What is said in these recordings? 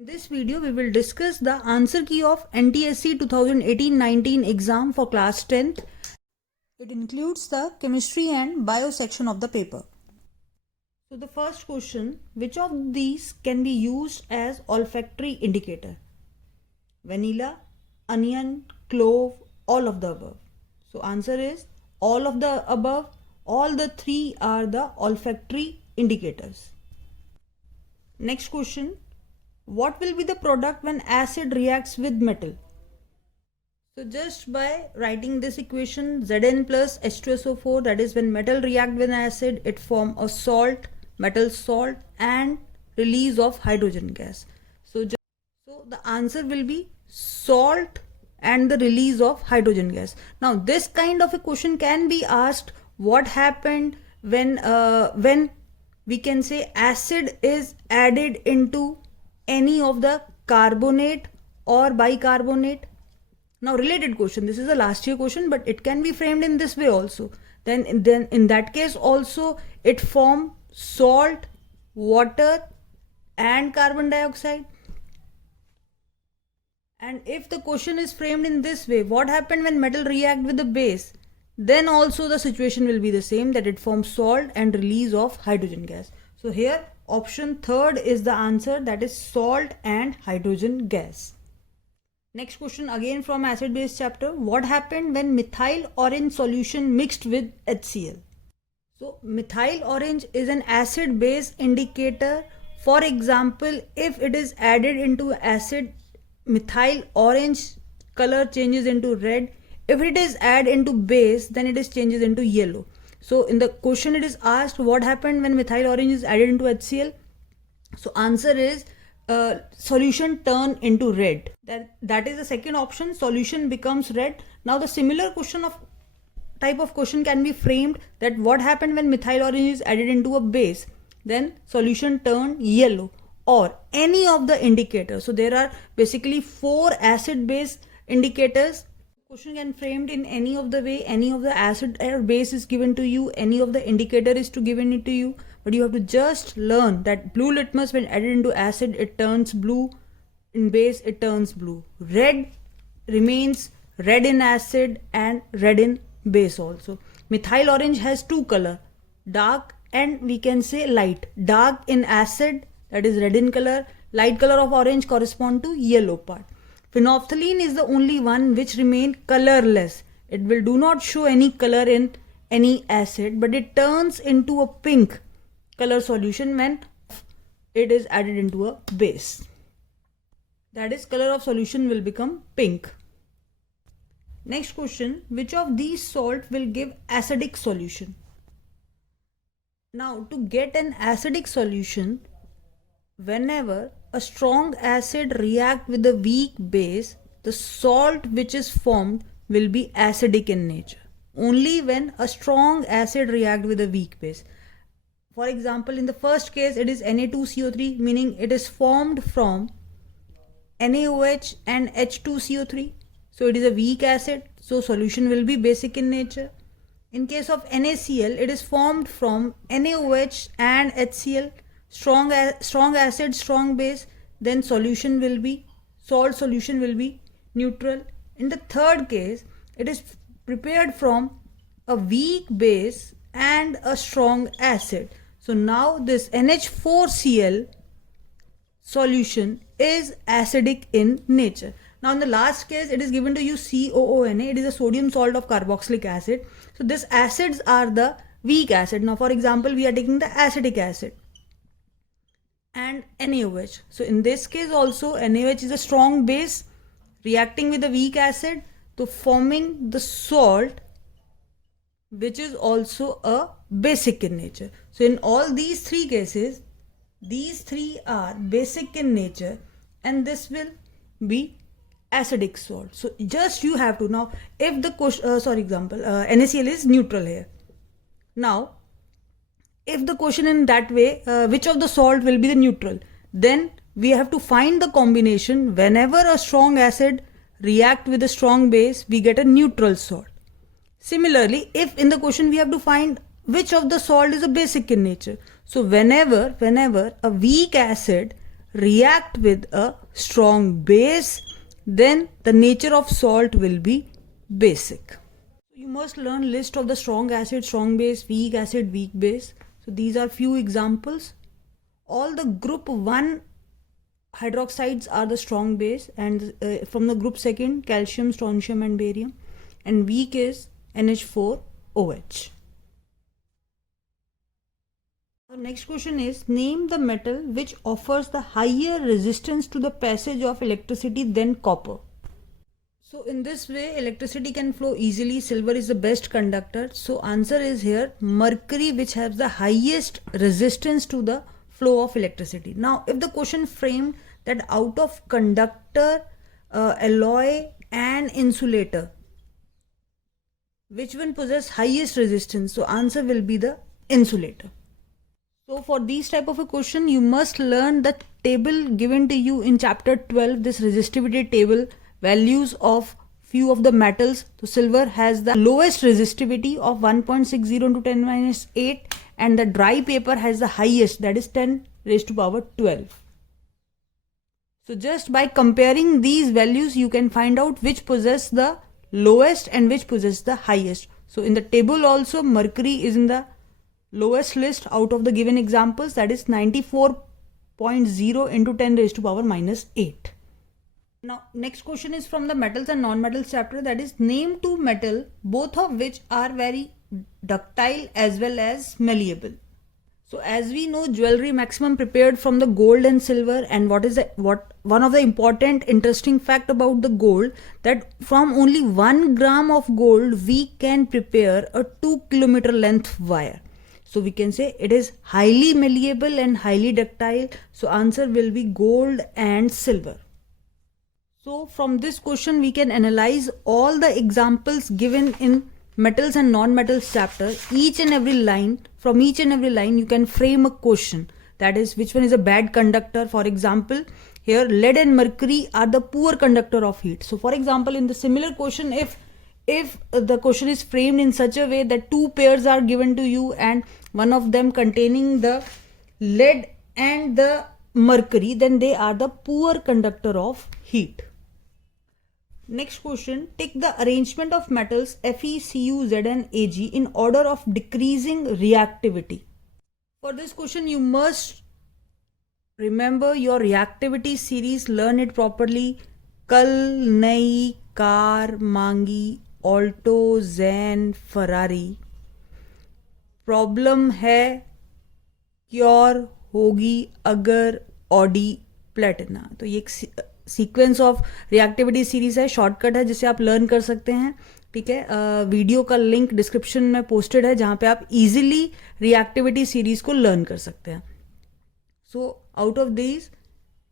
In this video, we will discuss the answer key of NTSC 2018-19 exam for class 10th. It includes the chemistry and bio section of the paper. So the first question, which of these can be used as olfactory indicator? Vanilla, onion, clove, all of the above. So answer is all of the above. All the three are the olfactory indicators. Next question, what will be the product when acid reacts with metal? So just by writing this equation, Zn plus H2SO4, that is when metal react with acid, it form a salt, metal salt, and release of hydrogen gas. So the answer will be salt and the release of hydrogen gas. Now this kind of a question can be asked, what happened when we can say acid is added into any of the carbonate or bicarbonate. Now related question, this is a last year question, but it can be framed in this way also. Then in that case also it form salt, water and carbon dioxide. And if the question is framed in this way, what happened when metal react with the base? Then also the situation will be the same, that it forms salt and release of hydrogen gas. So here option third is the answer, that is salt and hydrogen gas. Next question again from acid base chapter. What happened when methyl orange solution mixed with HCl? So methyl orange is an acid base indicator. For example, if it is added into acid, methyl orange color changes into red. If it is added into base, then it is changes into yellow. So in the question it is asked, what happened when methyl orange is added into HCl? So answer is solution turn into red. That is the second option, solution becomes red. Now the similar question of type of question can be framed, that what happened when methyl orange is added into a base? Then solution turn yellow, or any of the indicators. So there are basically 4 acid base indicators. Question can framed in any of the way, any of the acid or base is given to you, any of the indicator is to given it to you, but you have to just learn that blue litmus when added into acid it turns blue, in base it turns blue, red remains red in acid and red in base also. Methyl orange has 2 color, dark and we can say light. Dark in acid, that is red in color, light color of orange correspond to yellow part. Phenolphthalein is the only one which remain colorless. It will do not show any color in any acid, but it turns into a pink color solution when it is added into a base. That is, color of solution will become pink. Next question, which of these salt will give acidic solution? Now to get an acidic solution, whenever a strong acid react with a weak base, the salt which is formed will be acidic in nature. Only when a strong acid react with a weak base. For example, in the first case it is Na2CO3, meaning it is formed from NaOH and H2CO3. So it is a weak acid, so solution will be basic in nature. In case of NaCl, it is formed from NaOH and HCl. Strong acid, strong base, then solution will be, salt solution will be neutral. In the third case, it is prepared from a weak base and a strong acid. So now this NH4Cl solution is acidic in nature. Now in the last case, it is given to you COONA, it is a sodium salt of carboxylic acid. So these acids are the weak acid. Now for example, we are taking the acetic acid and NaOH. So in this case also NaOH is a strong base reacting with a weak acid, to forming the salt which is also a basic in nature. So in all these 3 cases, these 3 are basic in nature and this will be acidic salt. So just you have to, now if the question, NaCl is neutral here. Now if the question in that way, which of the salt will be the neutral, then we have to find the combination. Whenever a strong acid react with a strong base, we get a neutral salt. Similarly, if in the question we have to find which of the salt is a basic in nature. So whenever a weak acid react with a strong base, then the nature of salt will be basic. You must learn list of the strong acid, strong base, weak acid, weak base. So these are few examples. All the group 1 hydroxides are the strong base, and from the group 2, calcium, strontium and barium, and weak is NH4OH. The next question is, name the metal which offers the higher resistance to the passage of electricity than copper. So in this way electricity can flow easily. Silver is the best conductor. So answer is here mercury, which has the highest resistance to the flow of electricity. Now if the question framed that out of conductor, alloy and insulator, which one possess highest resistance? So answer will be the insulator. So for these type of a question, you must learn the table given to you in chapter 12, this resistivity table, values of few of the metals. So silver has the lowest resistivity of 1.60 into 10 minus 8, and the dry paper has the highest, that is 10 raised to power 12. So just by comparing these values, you can find out which possess the lowest and which possess the highest. So in the table also, mercury is in the lowest list out of the given examples, that is 94.0 into 10 raised to power minus 8. Now next question is from the metals and non-metals chapter, that is name 2 metal both of which are very ductile as well as malleable. So as we know, jewelry maximum prepared from the gold and silver, and one of the important interesting fact about the gold, that from only 1 gram of gold we can prepare a 2 kilometer length wire. So we can say it is highly malleable and highly ductile. So answer will be gold and silver. So from this question we can analyze all the examples given in metals and non-metals chapter. Each and every line, from each and every line you can frame a question, that is which one is a bad conductor. For example, here lead and mercury are the poor conductor of heat. So for example, in the similar question, if the question is framed in such a way that 2 pairs are given to you and one of them containing the lead and the mercury, then they are the poor conductor of heat. Next question, take the arrangement of metals Fe, Cu, Zn, Ag in order of decreasing reactivity. For this question you must remember your reactivity series, learn it properly. Kal, Nai, Car, Mangi, Alto, Zen, Ferrari. Problem है cure होगी अगर Audi Platina. तो ये एक sequence of reactivity series है, shortcut है जिसे आप लर्न कर सकते हैं. ठीक है, वीडियो का लिंक डिस्क्रिप्शन में पोस्टेड है जहां पे आप इजीली रिएक्टिविटी सीरीज को लर्न कर सकते हैं. So out of this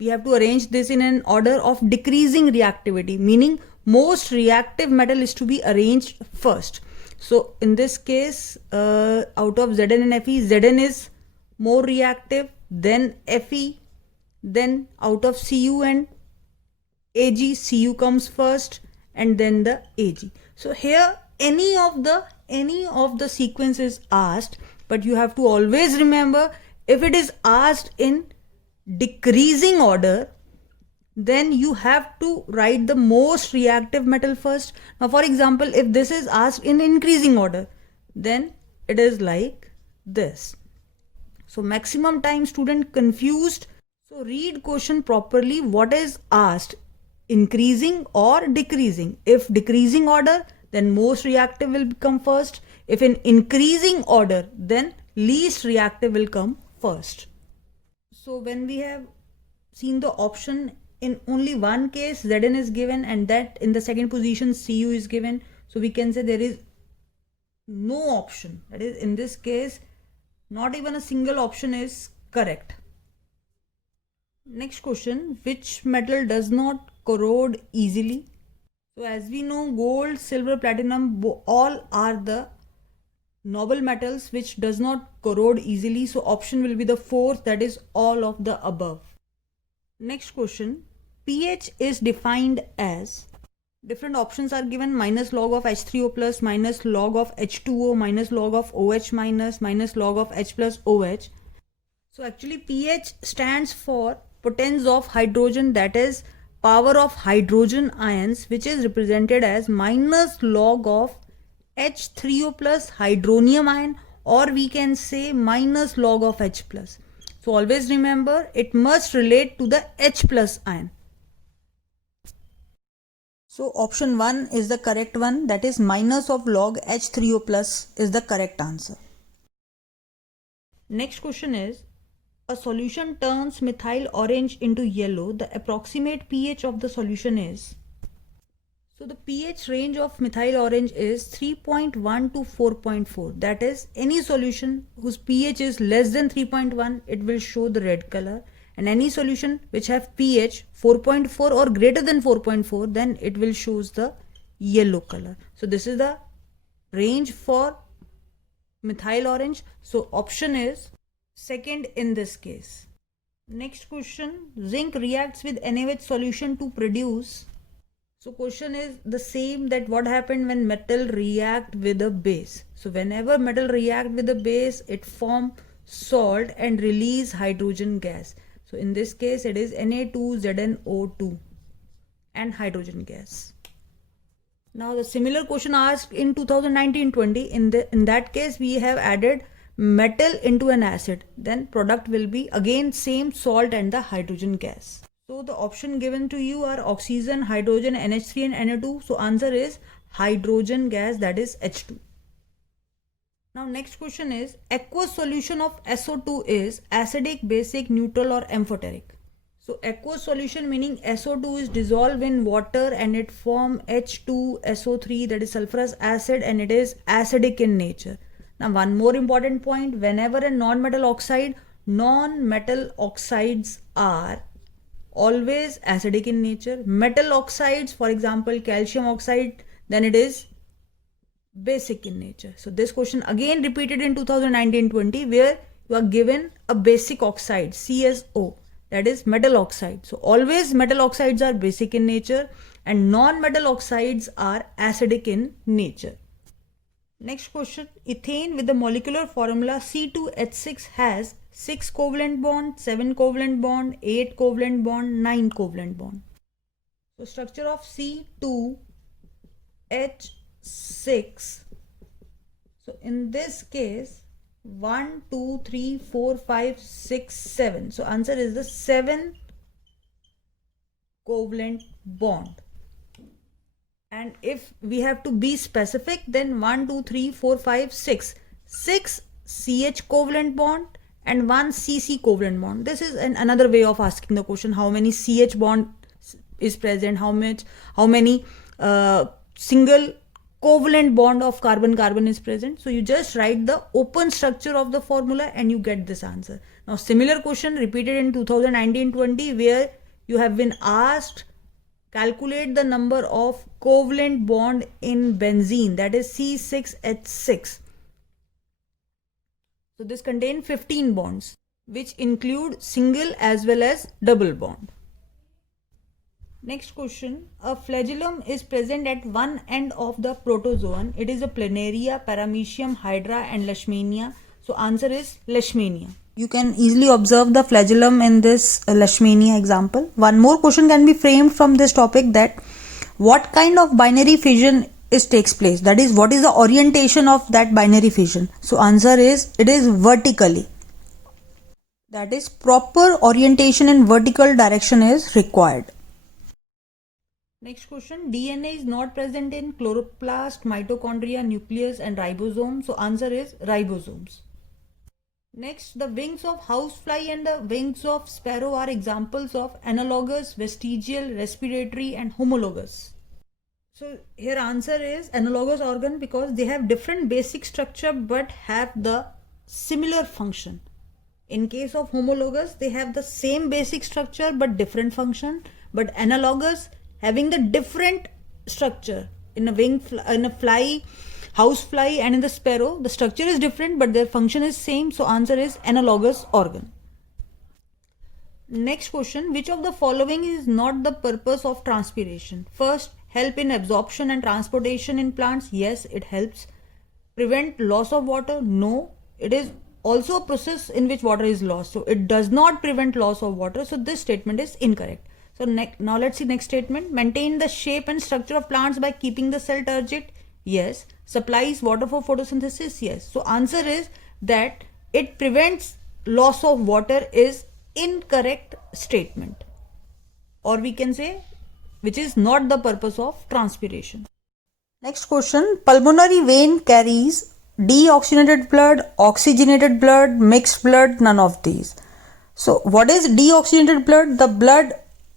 we have to arrange this in an order of decreasing reactivity, meaning most reactive metal is to be arranged first. So in this case, out of Zn and Fe, Zn is more reactive, then Fe, then out of Cu and Ag, Cu comes first, and then the Ag. So here any of the sequence is asked, but you have to always remember, if it is asked in decreasing order, then you have to write the most reactive metal first. Now for example, if this is asked in increasing order, then it is like this. So maximum time student confused. So read question properly, what is asked, increasing or decreasing. If decreasing order, then most reactive will come first. If in increasing order, then least reactive will come first. So when we have seen the option, in only one case Zn is given and that in the second position Cu is given, so we can say there is no option. That is, in this case not even a single option is correct. Next question, which metal does not corrode easily? So as we know, gold, silver, platinum all are the noble metals which does not corrode easily. So option will be the fourth, that is all of the above. Next question, pH is defined as, different options are given, minus log of H3O plus, minus log of H2O, minus log of OH minus, minus log of H plus OH. So actually pH stands for potence of hydrogen, that is power of hydrogen ions, which is represented as minus log of H3O plus hydronium ion, or we can say minus log of H plus. So always remember it must relate to the H plus ion. So option 1 is the correct one, that is minus of log H3O plus is the correct answer. Next question is, a solution turns methyl orange into yellow. The approximate pH of the solution is. So the pH range of methyl orange is 3.1 to 4.4. That is, any solution whose pH is less than 3.1, it will show the red color. And any solution which have pH 4.4 or greater than 4.4, then it will shows the yellow color. So this is the range for methyl orange. So option is second in this case. Next question, zinc reacts with NaOH solution to produce. So question is the same, that what happened when metal react with a base. So whenever metal react with a base, it form salt and release hydrogen gas. So in this case it is Na2ZnO2 and hydrogen gas. Now the similar question asked in 2019-20, in that case we have added metal into an acid, then product will be again same salt and the hydrogen gas. So the option given to you are oxygen, hydrogen, NH3 and Na2. So answer is hydrogen gas, that is H2. Now next question is, aqueous solution of SO2 is acidic, basic, neutral or amphoteric. So aqueous solution meaning SO2 is dissolved in water and it form H2SO3, that is sulfurous acid, and it is acidic in nature. Now one more important point, whenever a non-metal oxides are always acidic in nature. Metal oxides, for example calcium oxide, then it is basic in nature. So this question again repeated in 2019-20, where you are given a basic oxide CSO, that is metal oxide. So always metal oxides are basic in nature and non-metal oxides are acidic in nature. Next question, ethane with the molecular formula C2H6 has 6 covalent bond, 7 covalent bond, 8 covalent bond, 9 covalent bond. So structure of C2H6. So in this case 1, 2, 3, 4, 5, 6, 7. So answer is the 7 covalent bond. And if we have to be specific, then 1, 2, 3, 4, 5, 6. 6 CH covalent bond and 1 CC covalent bond. This is another way of asking the question, how many CH bond is present, how many single covalent bond of carbon is present. So you just write the open structure of the formula and you get this answer. Now similar question repeated in 2019-20, where you have been asked calculate the number of covalent bond in benzene, that is C6H6. So this contains 15 bonds, which include single as well as double bond. Next question, a flagellum is present at one end of the protozoan. It is a Planaria, Paramecium, Hydra and Leishmania. So answer is Leishmania. You can easily observe the flagellum in this Leishmania example. One more question can be framed from this topic, that what kind of binary fission takes place, that is what is the orientation of that binary fission. So answer is, it is vertically, that is proper orientation in vertical direction is required. Next question, DNA is not present in chloroplast, mitochondria, nucleus and ribosome. So answer is ribosomes. Next, the wings of housefly and the wings of sparrow are examples of analogous, vestigial, respiratory and homologous. So here answer is analogous organ, because they have different basic structure but have the similar function. In case of homologous, they have the same basic structure but different function. But analogous, having the different structure. In a fly, housefly and in the sparrow, the structure is different but their function is same. So answer is analogous organ. Next question, which of the following is not the purpose of transpiration? First, help in absorption and transportation in plants. Yes, it helps. Prevent loss of water. No, it is also a process in which water is lost. So it does not prevent loss of water. So this statement is incorrect. So now let's see next statement. Maintain the shape and structure of plants by keeping the cell turgid. Yes. Supplies water for photosynthesis. Yes. So answer is that it prevents loss of water is incorrect statement, or we can say which is not the purpose of transpiration. Next question. Pulmonary vein carries deoxygenated blood, oxygenated blood, mixed blood, none of these. So what is deoxygenated blood? The blood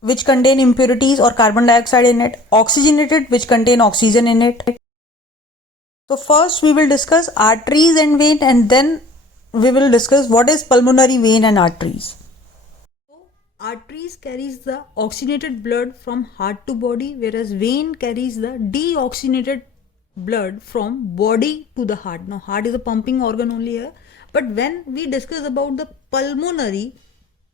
which contain impurities or carbon dioxide in it. Oxygenated, which contain oxygen in it. So first we will discuss arteries and vein, and then we will discuss what is pulmonary vein and arteries. So arteries carries the oxygenated blood from heart to body, whereas vein carries the deoxygenated blood from body to the heart. Now heart is a pumping organ only here, but when we discuss about the pulmonary,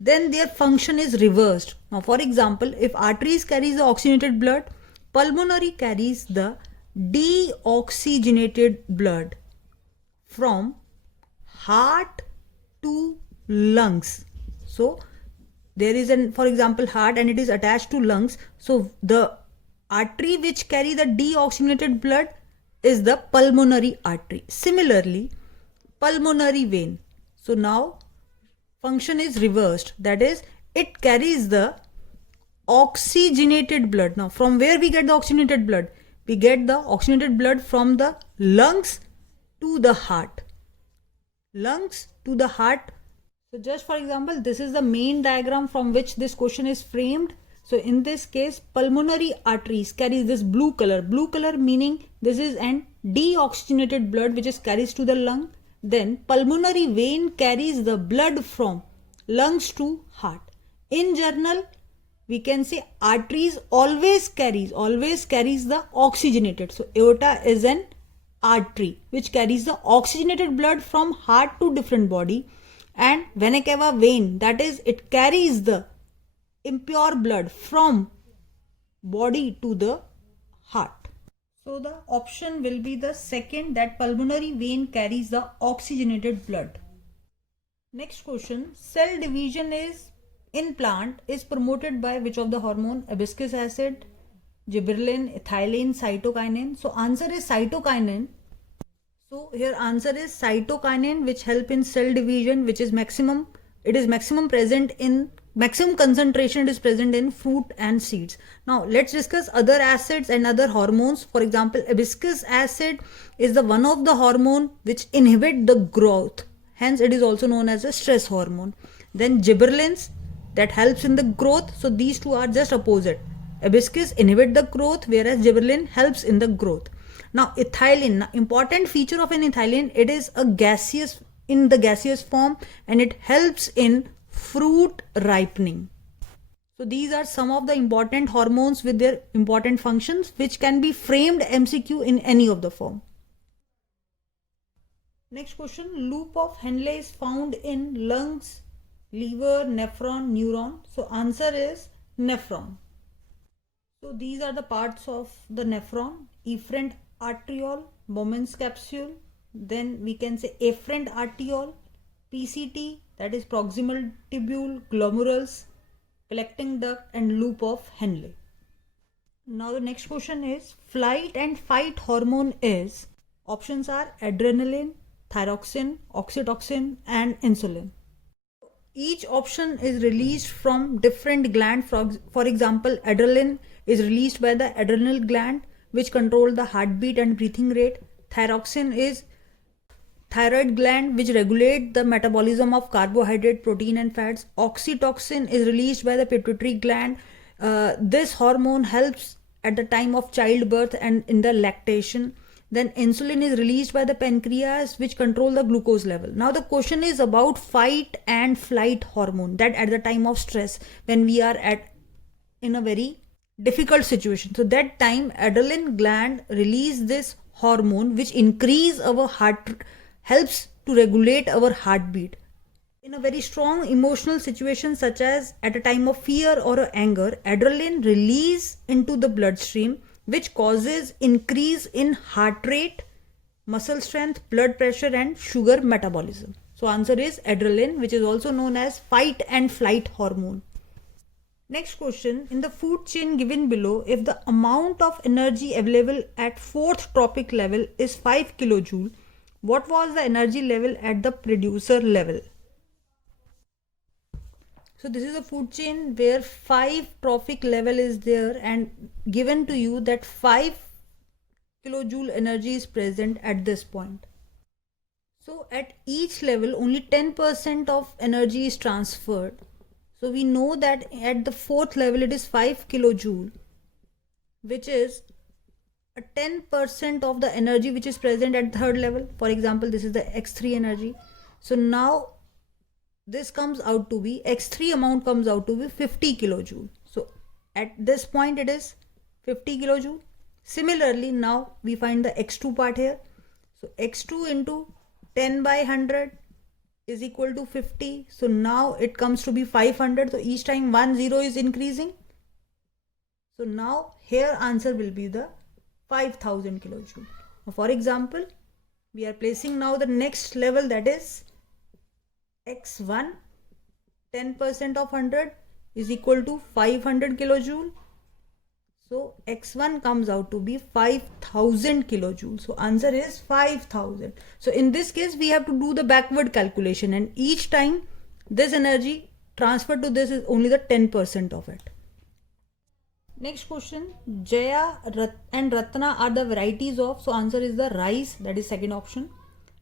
then their function is reversed. Now for example, if arteries carries the oxygenated blood, pulmonary carries the deoxygenated blood from heart to lungs. So there is an, for example, heart and it is attached to lungs. So the artery which carry the deoxygenated blood is the pulmonary artery. Similarly, pulmonary vein. So now function is reversed. That is, it carries the oxygenated blood. Now from where we get the oxygenated blood? We get the oxygenated blood from the lungs to the heart. Lungs to the heart. So just for example, this is the main diagram from which this question is framed. So in this case, pulmonary arteries carry this blue color. Blue color meaning this is an deoxygenated blood which is carries to the lung. Then pulmonary vein carries the blood from lungs to heart. In general, we can say arteries always carries the oxygenated. So aorta is an artery which carries the oxygenated blood from heart to different body, and vena cava vein, that is, it carries the impure blood from body to the heart. So the option will be the second, that pulmonary vein carries the oxygenated blood. Next question. Cell division is in plant is promoted by which of the hormone? Hibiscus acid, gibberellin, ethylene, cytokinin. So answer is cytokinin. So here answer is cytokinin, which help in cell division, which is maximum. It is maximum present in maximum concentration. It is present in fruit and seeds. Now let's discuss other acids and other hormones. For example, hibiscus acid is the one of the hormone which inhibit the growth. Hence it is also known as a stress hormone. Then gibberellins, that helps in the growth. So these two are just opposite. Hibiscus inhibit the growth, whereas gibberellin helps in the growth. Now ethylene, important feature of an ethylene, it is a gaseous, in the gaseous form, and it helps in fruit ripening. So these are some of the important hormones with their important functions which can be framed MCQ in any of the form. Next question. Loop of Henle is found in lungs, liver, nephron, neuron. So answer is nephron. So these are the parts of the nephron: efferent arteriole, Bowman's capsule, then we can say afferent arteriole, PCT, that is proximal tubule, glomerulus, collecting duct, and loop of Henle. Now the next question is, flight and fight hormone is, options are adrenaline, thyroxine, oxytocin, and insulin. Each option is released from different gland. For example, adrenaline is released by the adrenal gland, which control the heartbeat and breathing rate. Thyroxine is thyroid gland, which regulate the metabolism of carbohydrate, protein, and fats. Oxytocin is released by the pituitary gland. This hormone helps at the time of childbirth and in the lactation. Then insulin is released by the pancreas, which control the glucose level. Now the question is about fight and flight hormone, that at the time of stress, when we are in a very difficult situation. So that time adrenaline gland release this hormone which increase our heart, helps to regulate our heartbeat. In a very strong emotional situation such as at a time of fear or anger, adrenaline release into the bloodstream, which causes increase in heart rate, muscle strength, blood pressure, and sugar metabolism. So answer is adrenaline, which is also known as fight and flight hormone. Next question, in the food chain given below, if the amount of energy available at fourth tropic level is 5 kilojoule, what was the energy level at the producer level? So this is a food chain where 5 trophic level is there and given to you that 5 kilojoule energy is present at this point. So at each level only 10% of energy is transferred. So we know that at the fourth level it is 5 kilojoule, which is a 10% of the energy which is present at third level. For example, this is the X3 energy. So now this comes out to be, X3 amount comes out to be 50 kilojoule. So at this point it is 50 kilojoule. Similarly, now we find the X2 part here. So X2 into 10 by 100 is equal to 50. So now it comes to be 500. So each time 1 0 is increasing. So now here answer will be the 5000 kilojoule. For example, we are placing now the next level, that is X1. 10% of 100 is equal to 500 kilojoule. So X1 comes out to be 5000 kilojoules. So answer is 5000. So in this case we have to do the backward calculation, and each time this energy transferred to this is only the 10% of it. Next question, Jaya and Ratna are the varieties of, so answer is the rice, that is second option.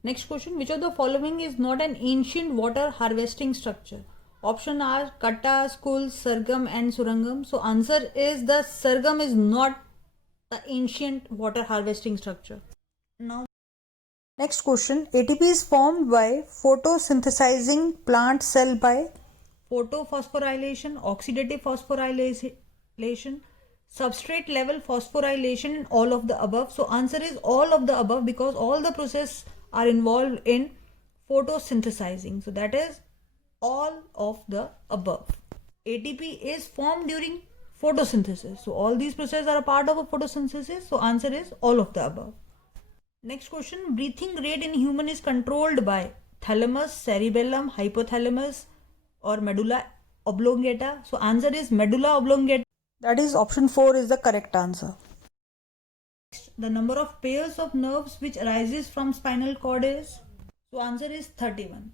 Next question, which of the following is not an ancient water harvesting structure? Option are Katta, Skul, Sargam and Surangam. So answer is the Sargam is not the ancient water harvesting structure. Now next question, ATP is formed by photosynthesizing plant cell by photophosphorylation, oxidative phosphorylation, substrate level phosphorylation, and all of the above. So answer is all of the above, because all the processes are involved in photosynthesizing. So that is all of the above. ATP is formed during photosynthesis. So all these processes are a part of a photosynthesis. So answer is all of the above. Next question, breathing rate in human is controlled by thalamus, cerebellum, hypothalamus or medulla oblongata. So answer is medulla oblongata. That is option 4 is the correct answer. Next, the number of pairs of nerves which arises from spinal cord is, so answer is 31.